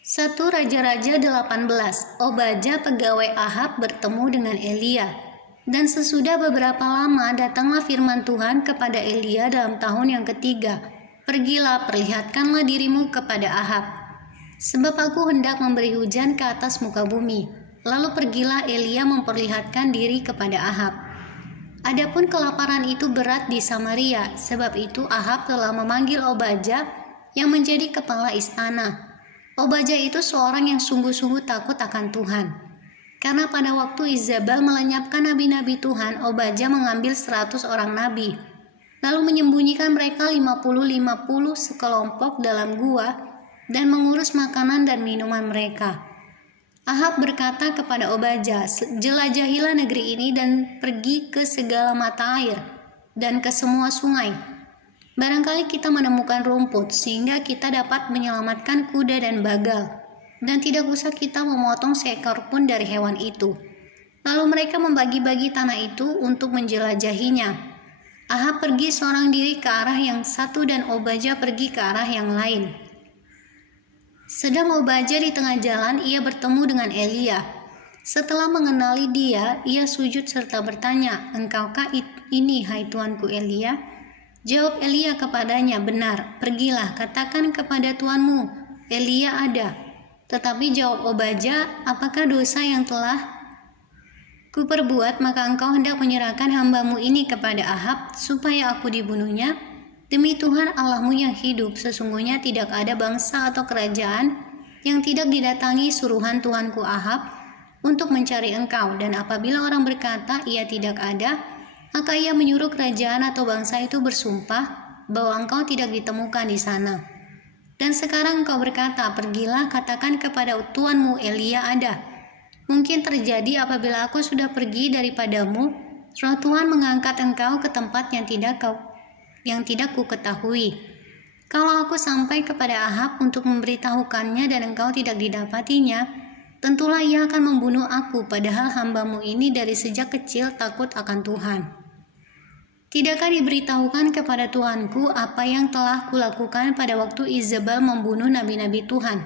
1 Raja-Raja 18. Obadja pegawai Ahab bertemu dengan Elia. Dan sesudah beberapa lama datanglah firman Tuhan kepada Elia dalam tahun yang ketiga. Pergilah, perlihatkanlah dirimu kepada Ahab, sebab aku hendak memberi hujan ke atas muka bumi. Lalu pergilah Elia memperlihatkan diri kepada Ahab. Adapun kelaparan itu berat di Samaria, sebab itu Ahab telah memanggil Obadja yang menjadi kepala istana. Obadja itu seorang yang sungguh-sungguh takut akan Tuhan. Karena pada waktu Izabel melenyapkan nabi-nabi Tuhan, Obadja mengambil 100 orang nabi, lalu menyembunyikan mereka 50-50 sekelompok dalam gua dan mengurus makanan dan minuman mereka. Ahab berkata kepada Obadja, "Jelajahilah negeri ini dan pergi ke segala mata air dan ke semua sungai. Barangkali kita menemukan rumput sehingga kita dapat menyelamatkan kuda dan bagal, dan tidak usah kita memotong seekor pun dari hewan itu." Lalu mereka membagi-bagi tanah itu untuk menjelajahinya. Ahab pergi seorang diri ke arah yang satu dan Obadja pergi ke arah yang lain. Sedang Obadja di tengah jalan, ia bertemu dengan Elia. Setelah mengenali dia, ia sujud serta bertanya, "Engkaukah ini, hai tuanku Elia?" Jawab Elia kepadanya, "Benar, pergilah, katakan kepada tuanmu, Elia ada." Tetapi jawab Obadja, "Apakah dosa yang telah kuperbuat, maka engkau hendak menyerahkan hambamu ini kepada Ahab, supaya aku dibunuhnya? Demi Tuhan Allahmu yang hidup, sesungguhnya tidak ada bangsa atau kerajaan yang tidak didatangi suruhan Tuanku Ahab untuk mencari engkau, dan apabila orang berkata ia tidak ada, maka ia menyuruh kerajaan atau bangsa itu bersumpah bahwa engkau tidak ditemukan di sana. Dan sekarang engkau berkata, pergilah, katakan kepada tuanmu Elia ada. Mungkin terjadi apabila aku sudah pergi daripadamu, Roh Tuhan mengangkat engkau ke tempat yang tidak ku ketahui. Kalau aku sampai kepada Ahab untuk memberitahukannya dan engkau tidak didapatinya, tentulah ia akan membunuh aku, padahal hambamu ini dari sejak kecil takut akan Tuhan. Tidakkah diberitahukan kepada Tuanku apa yang telah kulakukan pada waktu Izabel membunuh nabi-nabi Tuhan?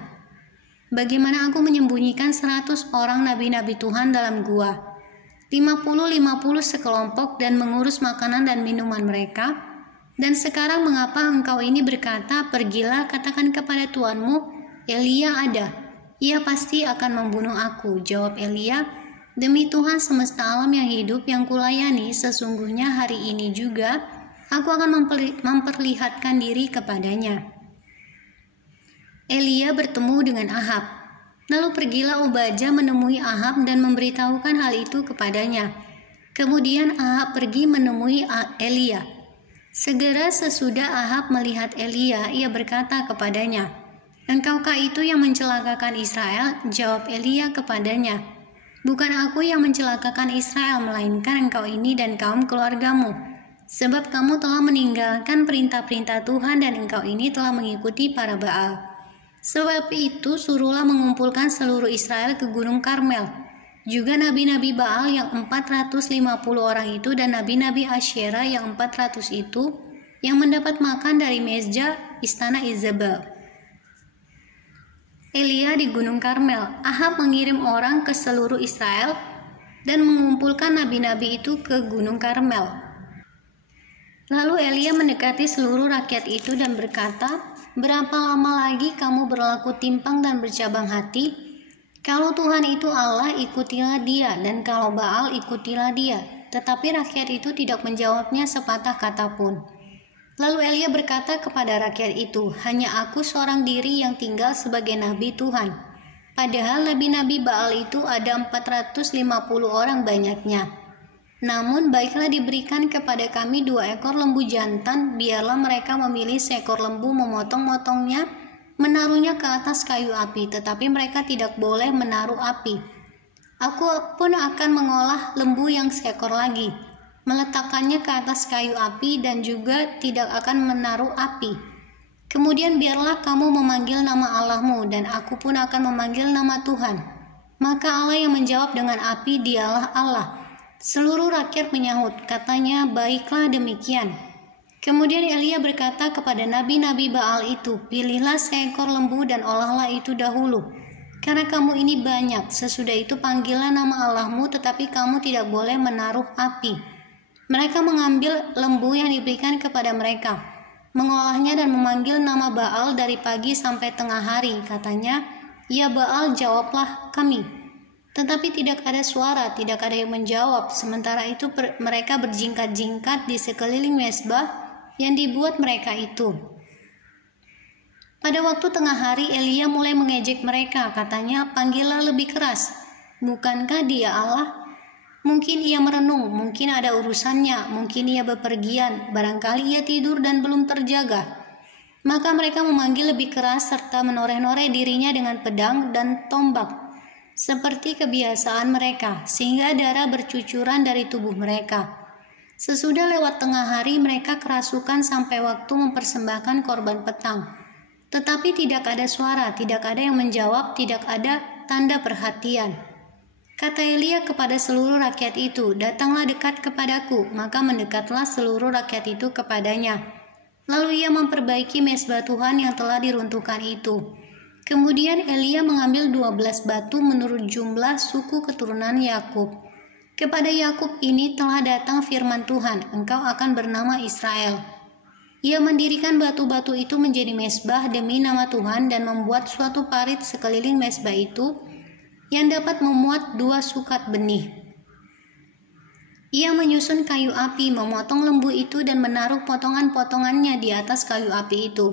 Bagaimana aku menyembunyikan 100 orang nabi-nabi Tuhan dalam gua, 50-50 sekelompok, dan mengurus makanan dan minuman mereka? Dan sekarang mengapa engkau ini berkata, pergilah, katakan kepada tuanmu, Elia ada. Ia pasti akan membunuh aku. Jawab Elia, demi Tuhan semesta alam yang hidup yang kulayani, sesungguhnya hari ini juga aku akan memperlihatkan diri kepadanya. Elia bertemu dengan Ahab. Lalu pergilah Obadja menemui Ahab dan memberitahukan hal itu kepadanya. Kemudian Ahab pergi menemui Elia. Segera sesudah Ahab melihat Elia, ia berkata kepadanya, "Engkaukah itu yang mencelakakan Israel?" Jawab Elia kepadanya, "Bukan aku yang mencelakakan Israel, melainkan engkau ini dan kaum keluargamu. Sebab kamu telah meninggalkan perintah-perintah Tuhan dan engkau ini telah mengikuti para Baal. Sebab itu suruhlah mengumpulkan seluruh Israel ke Gunung Karmel. Juga nabi-nabi Baal yang 450 orang itu dan nabi-nabi Asyera yang 400 itu yang mendapat makan dari meja istana Izabel." Elia di Gunung Karmel. Ahab mengirim orang ke seluruh Israel dan mengumpulkan nabi-nabi itu ke Gunung Karmel. Lalu Elia mendekati seluruh rakyat itu dan berkata, "Berapa lama lagi kamu berlaku timpang dan bercabang hati? Kalau Tuhan itu Allah, ikutilah dia, dan kalau Baal, ikutilah dia." Tetapi rakyat itu tidak menjawabnya sepatah kata pun. Lalu Elia berkata kepada rakyat itu, "Hanya aku seorang diri yang tinggal sebagai nabi Tuhan. Padahal nabi-nabi Baal itu ada 450 orang banyaknya. Namun baiklah diberikan kepada kami 2 ekor lembu jantan, biarlah mereka memilih seekor lembu, memotong-motongnya, menaruhnya ke atas kayu api, tetapi mereka tidak boleh menaruh api. Aku pun akan mengolah lembu yang seekor lagi, meletakkannya ke atas kayu api, dan juga tidak akan menaruh api. Kemudian biarlah kamu memanggil nama Allahmu, dan aku pun akan memanggil nama Tuhan. Maka Allah yang menjawab dengan api, dialah Allah." Seluruh rakyat menyahut, katanya, "Baiklah demikian." Kemudian Elia berkata kepada nabi-nabi Baal itu, "Pilihlah seekor lembu dan olahlah itu dahulu. Karena kamu ini banyak, sesudah itu panggillah nama Allahmu, tetapi kamu tidak boleh menaruh api." Mereka mengambil lembu yang diberikan kepada mereka, mengolahnya dan memanggil nama Baal dari pagi sampai tengah hari. Katanya, "Ya Baal, jawablah kami." Tetapi tidak ada suara, tidak ada yang menjawab. Sementara itu mereka berjingkat-jingkat di sekeliling mezbah yang dibuat mereka itu. Pada waktu tengah hari, Elia mulai mengejek mereka. Katanya, "Panggillah lebih keras. Bukankah dia Allah? Mungkin ia merenung, mungkin ada urusannya, mungkin ia bepergian, barangkali ia tidur dan belum terjaga." Maka mereka memanggil lebih keras serta menoreh-noreh dirinya dengan pedang dan tombak, seperti kebiasaan mereka, sehingga darah bercucuran dari tubuh mereka. Sesudah lewat tengah hari, mereka kerasukan sampai waktu mempersembahkan korban petang. Tetapi tidak ada suara, tidak ada yang menjawab, tidak ada tanda perhatian. Kata Elia kepada seluruh rakyat itu, "Datanglah dekat kepadaku." Maka mendekatlah seluruh rakyat itu kepadanya. Lalu ia memperbaiki mezbah Tuhan yang telah diruntuhkan itu. Kemudian Elia mengambil 12 batu menurut jumlah suku keturunan Yakub. Kepada Yakub ini telah datang firman Tuhan, "Engkau akan bernama Israel." Ia mendirikan batu-batu itu menjadi mezbah demi nama Tuhan dan membuat suatu parit sekeliling mezbah itu yang dapat memuat 2 sukat benih. Ia menyusun kayu api, memotong lembu itu dan menaruh potongan-potongannya di atas kayu api itu.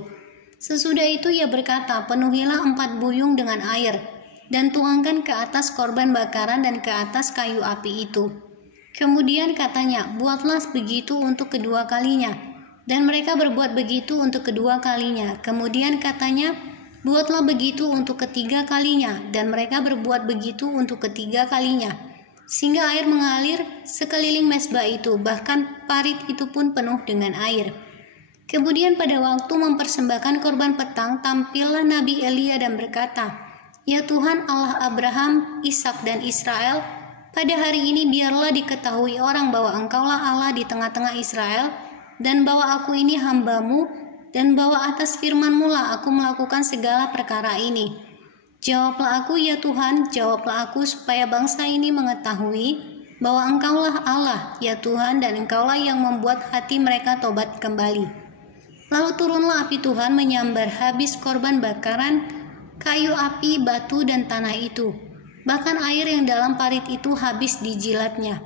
Sesudah itu ia berkata, "Penuhilah 4 buyung dengan air dan tuangkan ke atas korban bakaran dan ke atas kayu api itu." Kemudian katanya, "Buatlah begitu untuk kedua kalinya." Dan mereka berbuat begitu untuk kedua kalinya. Kemudian katanya, "Buatlah begitu untuk ketiga kalinya." Dan mereka berbuat begitu untuk ketiga kalinya. Sehingga air mengalir sekeliling mezbah itu, bahkan parit itu pun penuh dengan air. Kemudian pada waktu mempersembahkan korban petang, tampillah Nabi Elia dan berkata, "Ya Tuhan Allah Abraham, Ishak dan Israel, pada hari ini biarlah diketahui orang bahwa Engkaulah Allah di tengah-tengah Israel, dan bahwa aku ini hamba-Mu, dan bahwa atas firman-Mu lah aku melakukan segala perkara ini. Jawablah aku ya Tuhan, jawablah aku supaya bangsa ini mengetahui bahwa Engkaulah Allah ya Tuhan, dan Engkaulah yang membuat hati mereka tobat kembali." Lalu turunlah api Tuhan menyambar habis korban bakaran, kayu api, batu, dan tanah itu. Bahkan air yang dalam parit itu habis dijilatnya.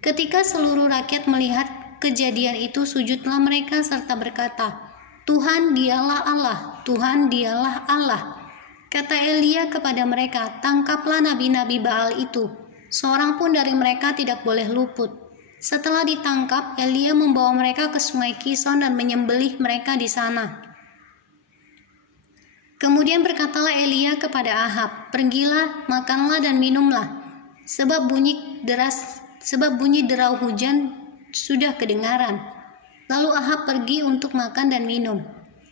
Ketika seluruh rakyat melihat kejadian itu, sujudlah mereka serta berkata, "Tuhan dialah Allah, Tuhan dialah Allah." Kata Elia kepada mereka, "Tangkaplah nabi-nabi Baal itu, seorang pun dari mereka tidak boleh luput." Setelah ditangkap, Elia membawa mereka ke sungai Kison dan menyembelih mereka di sana. Kemudian berkatalah Elia kepada Ahab, "Pergilah, makanlah dan minumlah, sebab bunyi derau hujan sudah kedengaran." Lalu Ahab pergi untuk makan dan minum.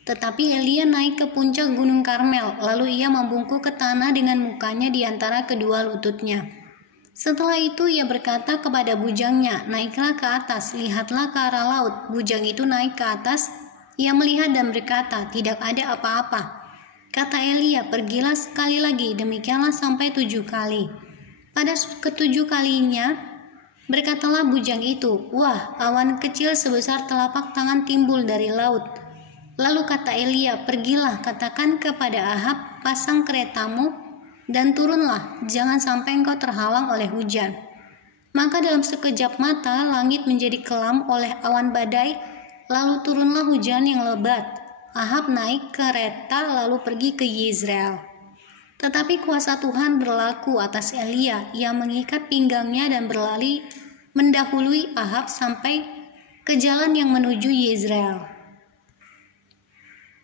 Tetapi Elia naik ke puncak gunung Karmel, lalu ia membungkuk ke tanah dengan mukanya di antara kedua lututnya. Setelah itu ia berkata kepada bujangnya, "Naiklah ke atas, lihatlah ke arah laut." Bujang itu naik ke atas, ia melihat dan berkata, "Tidak ada apa-apa." Kata Elia, "Pergilah sekali lagi." Demikianlah sampai 7 kali. Pada ke-7 kalinya, berkatalah bujang itu, "Wah, awan kecil sebesar telapak tangan timbul dari laut." Lalu kata Elia, "Pergilah, katakan kepada Ahab, pasang keretamu dan turunlah, jangan sampai engkau terhalang oleh hujan." Maka dalam sekejap mata langit menjadi kelam oleh awan badai, lalu turunlah hujan yang lebat. Ahab naik kereta lalu pergi ke Yezreel. Tetapi kuasa Tuhan berlaku atas Elia. Ia mengikat pinggangnya dan berlari mendahului Ahab sampai ke jalan yang menuju Yezreel.